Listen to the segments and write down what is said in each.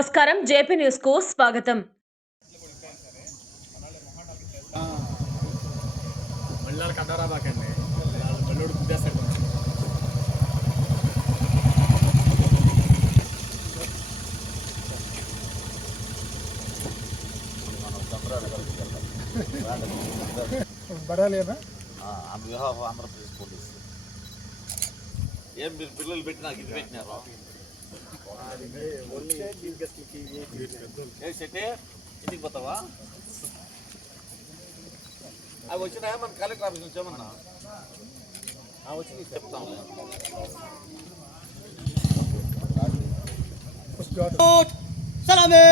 నమస్కారం. జేపీ న్యూస్కు స్వాగతం బడాలేనా? On behalf Andhra Pradesh police. ఏం మీరు పిల్లలు పెట్టి నాకు ఇది పెట్టినారు? ఇంటికి పోతావా? అవి వచ్చినాయా మన కలెక్టర్ ఆఫీస్ వచ్చామన్నా ఆ వచ్చి చెప్తాం. సలామే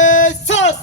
సాస్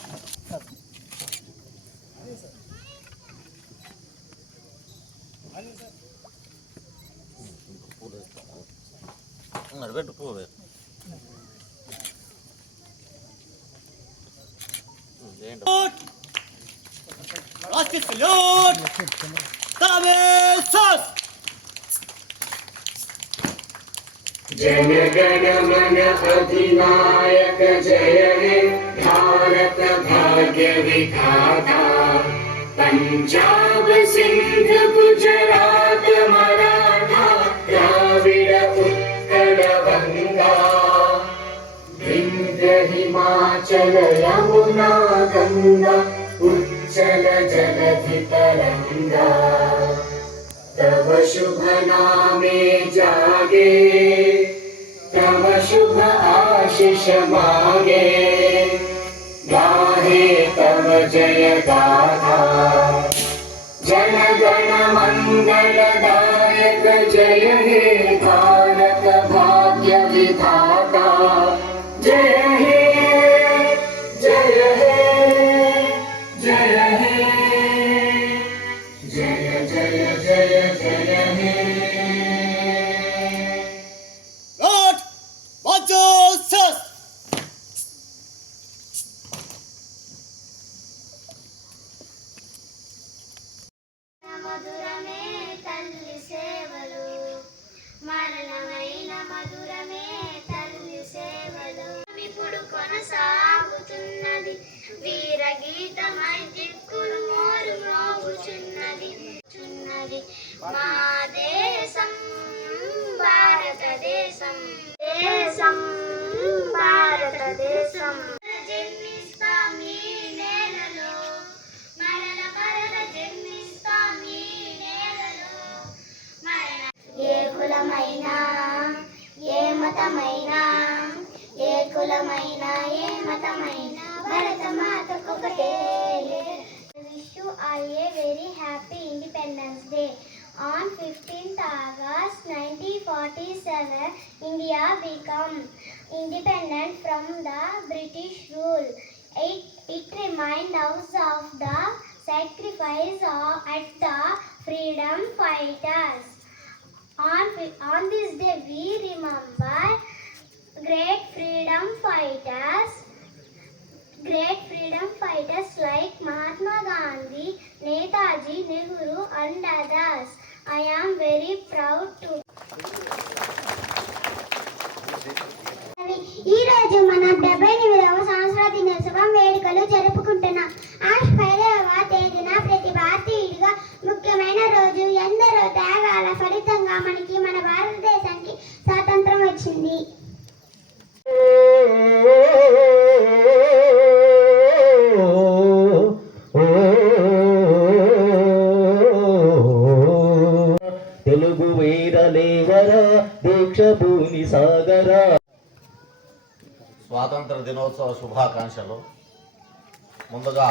అది పెట్టు పువ్వు పెట్టు. ఏంటి Basket salute. Salame sus. Jana Gana मन अधिनायक जय हे भारत भाग्य विधाता पंजाब सिंध गुजरात मराठा द्राविड हिमाचल यमुना उच्चल जलधि तरंगा तव शुभ नामे जागे, तव शुभ आशीष मागे। गाहे तव जय गाथा मंगल दायक जय हे। వీర దిక్కులు మోరు మోగుచున్నది చున్నది మా దేశం భారతదేశం దేశం భారతదేశం. ఏ కులమైనా ఏ మతమైనా ఏ కులమైనా ఏ మతమైనా. భరత మాతకొకటే wish you all a very happy independence day On 15th August 1947, India became independent from the British rule. It, it reminds us of the sacrifice of, at the freedom fighters. On, on this day, we remember great freedom fighters great freedom fighters like Mahatma Gandhi, Netaji, Nehru and others. I am very proud to ఈ రోజు మనం డెబ్బై ఎనిమిదవ సంవత్సర దినోత్సవం వేడుకలు జరుపుకుంటున్నాం ash Bhairava తేదీన ప్రతి భారతీయుడిగా ముఖ్యమైన రోజు ఎందరో త్యాగాల ఫలితంగా మనకి సాగరా స్వాతంత్ర దినోత్సవ శుభాకాంక్షలు. ముందుగా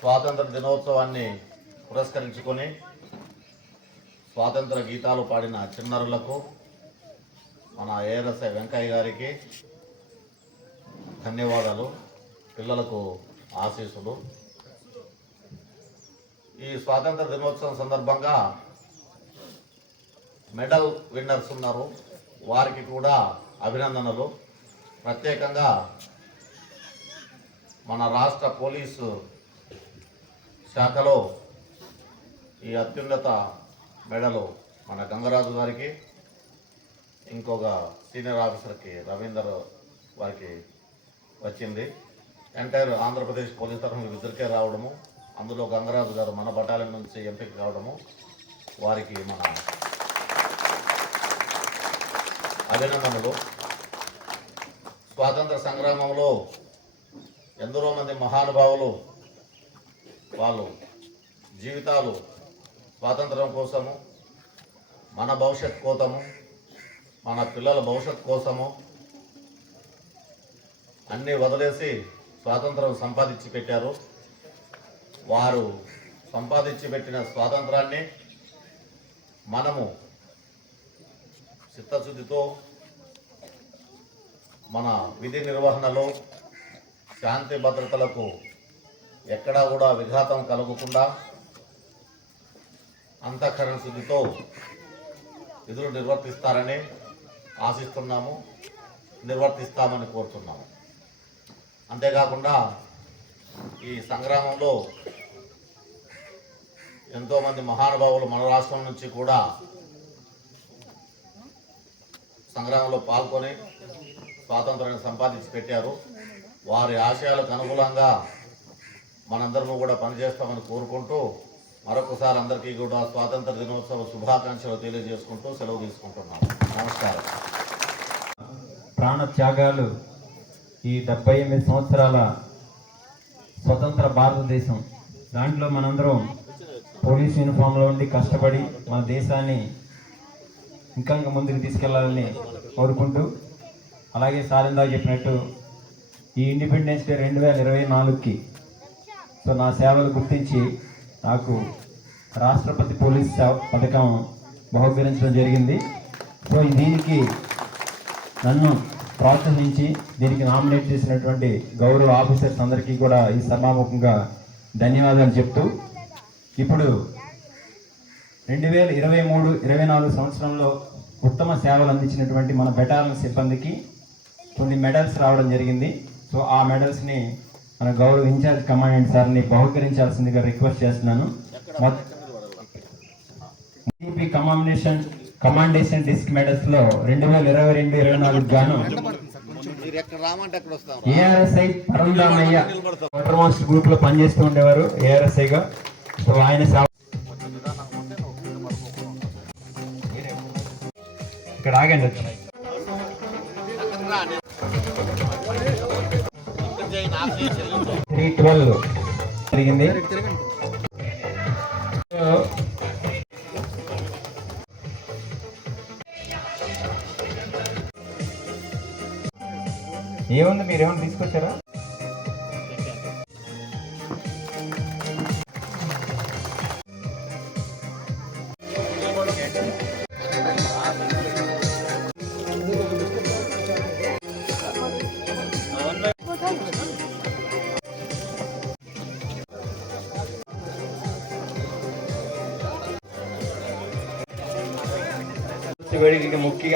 స్వాతంత్ర దినోత్సవాన్ని పురస్కరించుకొని స్వాతంత్ర గీతాలు పాడిన చిన్నారులకు మన ఏఎస్ఐ వెంకయ్య గారికి ధన్యవాదాలు పిల్లలకు ఆశీస్సులు. ఈ స్వాతంత్ర దినోత్సవం సందర్భంగా మెడల్ విన్నర్స్ ఉన్నారు. వారికి కూడా అభినందనలు. ప్రత్యేకంగా మన రాష్ట్ర పోలీసు శాఖలో ఈ అత్యున్నత మెడలు మన గంగరాజు గారికి ఇంకొక సీనియర్ ఆఫీసర్కి రవీందర్ వారికి వచ్చింది. ఎంటైర్ ఆంధ్రప్రదేశ్ పోలీస్ తరఫున ఇద్దరికే రావడము అందులో గంగరాజు గారు మన బటాలియన్ నుంచి ఎంపిక కావడము వారికి మన అభినందనలు. స్వాతంత్ర సంగ్రామంలో ఎందరో మంది మహానుభావులు వాళ్ళు జీవితాలు స్వాతంత్రం కోసము మన భవిష్యత్ కోసము మన పిల్లల భవిష్యత్ కోసము అన్నీ వదిలేసి స్వాతంత్రం సంపాదించి పెట్టారు. వారు సంపాదించి పెట్టిన స్వాతంత్రాన్ని మనము చిత్తశుద్ధితో మన విధి నిర్వహణలో శాంతి భద్రతలకు ఎక్కడా కూడా విఘాతం కలగకుండా అంతఃకరణ శుద్ధితో విధులు నిర్వర్తిస్తారని ఆశిస్తున్నాము నిర్వర్తిస్తామని కోరుతున్నాము. అంతేకాకుండా ఈ సంగ్రామంలో ఎంతోమంది మహానుభావులు మన రాష్ట్రం నుంచి కూడా సంగ్రామంలో పాల్గొని స్వాతంత్రాన్ని సంపాదించి పెట్టారు. వారి ఆశయాలకు అనుగుణంగా మనందరము కూడా పనిచేస్తామని కోరుకుంటూ మరొకసారి అందరికీ కూడా స్వాతంత్ర దినోత్సవ శుభాకాంక్షలు తెలియజేసుకుంటూ సెలవు తీసుకుంటున్నాను నమస్కారం. ప్రాణ త్యాగాలు ఈ డెబ్బై ఎనిమిది సంవత్సరాల స్వతంత్ర భారతదేశం. దాంట్లో మనందరం పోలీస్ యూనిఫామ్లో ఉండి కష్టపడి మన దేశాన్ని ఇంకా ఇంకా ముందుకు తీసుకెళ్ళాలని కోరుకుంటూ అలాగే సారిందా చెప్పినట్టు ఈ ఇండిపెండెన్స్ డే రెండు వేల ఇరవై నాలుగుకి సో నా సేవలు గుర్తించి నాకు రాష్ట్రపతి పోలీస్ పథకం బహుకరించడం జరిగింది. సో దీనికి నన్ను ప్రోత్సహించి దీనికి నామినేట్ చేసినటువంటి గౌరవ ఆఫీసర్స్ అందరికీ కూడా ఈ సభాముఖంగా ధన్యవాదాలు చెప్తూ ఇప్పుడు రెండు వేల ఇరవై మూడు ఇరవై నాలుగు సంవత్సరంలో ఉత్తమ సేవలు అందించినటువంటి మన బెటాలియన్ సిబ్బందికి కొన్ని మెడల్స్ రావడం జరిగింది. సో ఆ మెడల్స్ని మన గౌరవ ఇన్ఛార్జ్ కమాండెంట్ సార్ని బహుకరించాల్సిందిగా రిక్వెస్ట్ చేస్తున్నాను. కమాండేషన్ కమాండేషన్ డిస్క్ మెడల్స్లో రెండు వేల ఇరవై రెండు ఇరవై నాలుగు గాను ఏఆర్ఎస్ఐ పరందామయ్య వాటర్ మాస్టర్ గ్రూప్లో పనిచేస్తూ ఉండేవారు ఏఆర్ఎస్ఐ గా సో ఆయన ఇక్కడ ఆగండి వచ్చి. త్రీ ట్వెల్వ్ జరిగింది. ఏముంది మీరు ఏమైనా తీసుకొచ్చారా? வெடிக்கிட்டு முக்கிய